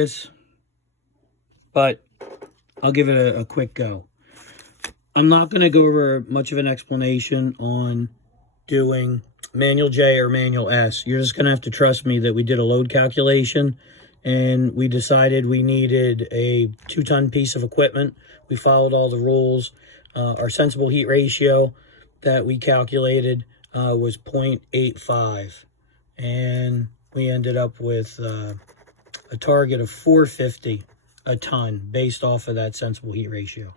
this, but I'll give it a quick go. I'm not going to go over much of an explanation on doing manual J or manual S. You're just going to have to trust me that we did a load calculation and we decided we needed a 2-ton piece of equipment. We followed all the rules. Our sensible heat ratio that we calculated was 0.85, and we ended up with a target of 450 a ton based off of that sensible heat ratio.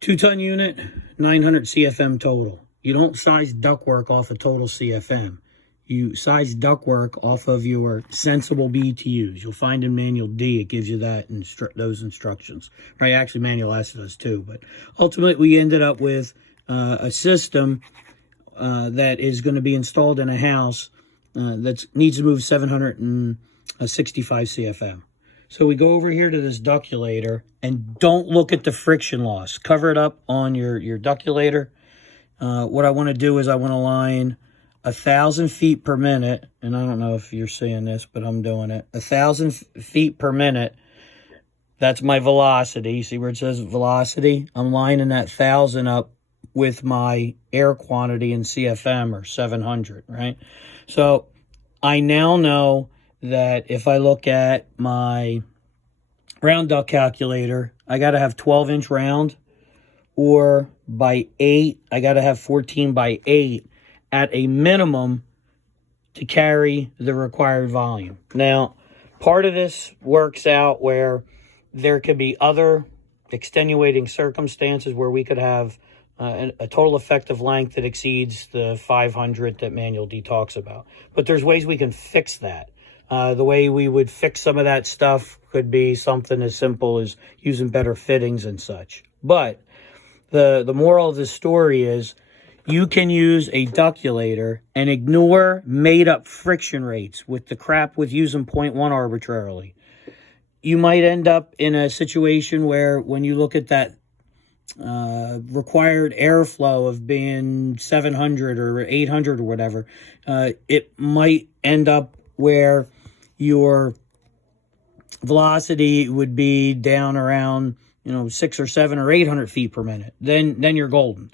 2-ton unit, 900 CFM total. You don't size ductwork off of total CFM. You size ductwork off of your sensible BTUs. You'll find in Manual D, it gives you that those instructions. Right, actually Manual S does too. But ultimately, we ended up with a system that is going to be installed in a house that needs to move 765 CFM. So we go over here to this ductulator, and don't look at the friction loss. Cover it up on your ductulator. What I want to do is I want to line 1,000 feet per minute, and I don't know if you're seeing this, but I'm doing it. 1,000 feet per minute. That's my velocity. See where it says velocity? I'm lining that 1,000 up with my air quantity in CFM, or 700, right? So I now know that if I look at my round duct calculator, I got to have 12-inch round, or by 8, I got to have 14 by 8 at a minimum to carry the required volume. Now, part of this works out where there could be other extenuating circumstances where we could have a total effective length that exceeds the 500 that Manual D talks about. But there's ways we can fix that. The way we would fix some of that stuff could be something as simple as using better fittings and such. But the moral of the story is you can use a ductulator and ignore made-up friction rates with the crap with using 0.1 arbitrarily. You might end up in a situation where when you look at that required airflow of being 700 or 800 or whatever, it might end up where your velocity would be down around 6 or 7 or 800 feet per minute. Then you're golden.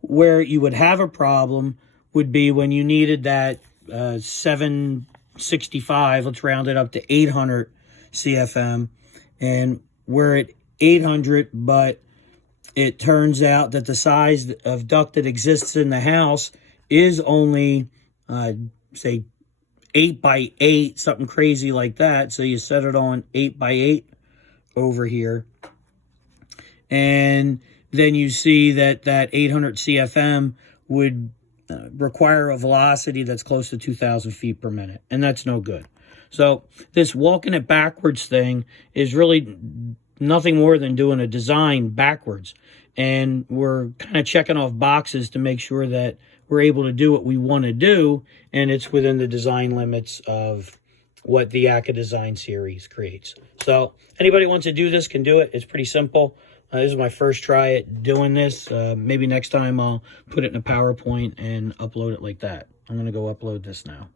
Where you would have a problem would be when you needed that 765, let's round it up to 800 CFM, and we're at 800, but it turns out that the size of duct that exists in the house is only, say, 8 by 8, something crazy like that. So you set it on 8 by 8 over here. And then you see that 800 CFM would require a velocity that's close to 2,000 feet per minute. And that's no good. So this walking it backwards thing is really nothing more than doing a design backwards. And we're kind of checking off boxes to make sure that we're able to do what we want to do, and it's within the design limits of what the ACA Design Series creates. So anybody wants to do this can do it. It's pretty simple. This is my first try at doing this. Maybe next time I'll put it in a PowerPoint and upload it like that. I'm going to go upload this now.